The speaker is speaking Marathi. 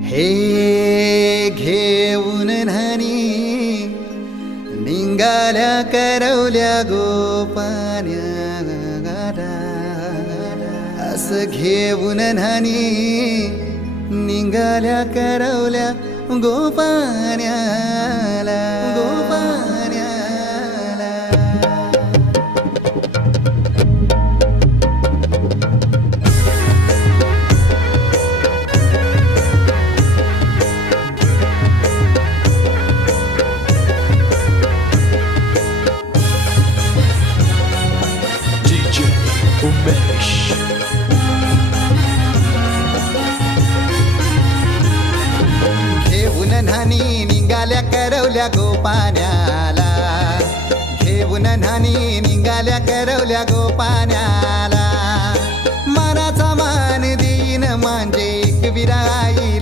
हे घेऊन न्हाणी निघाल्या करवल्या गोपान्या असं घेऊन न्हाणी निघाल्या करवल्या गोपान्याला उमेश घेऊन न्हाणी निघाल्या करवल्या गोपान्याला घेऊन न्हाणी निघाल्या करवल्या गोपान्याला मनाचा मान देईन म्हणजे एक विराई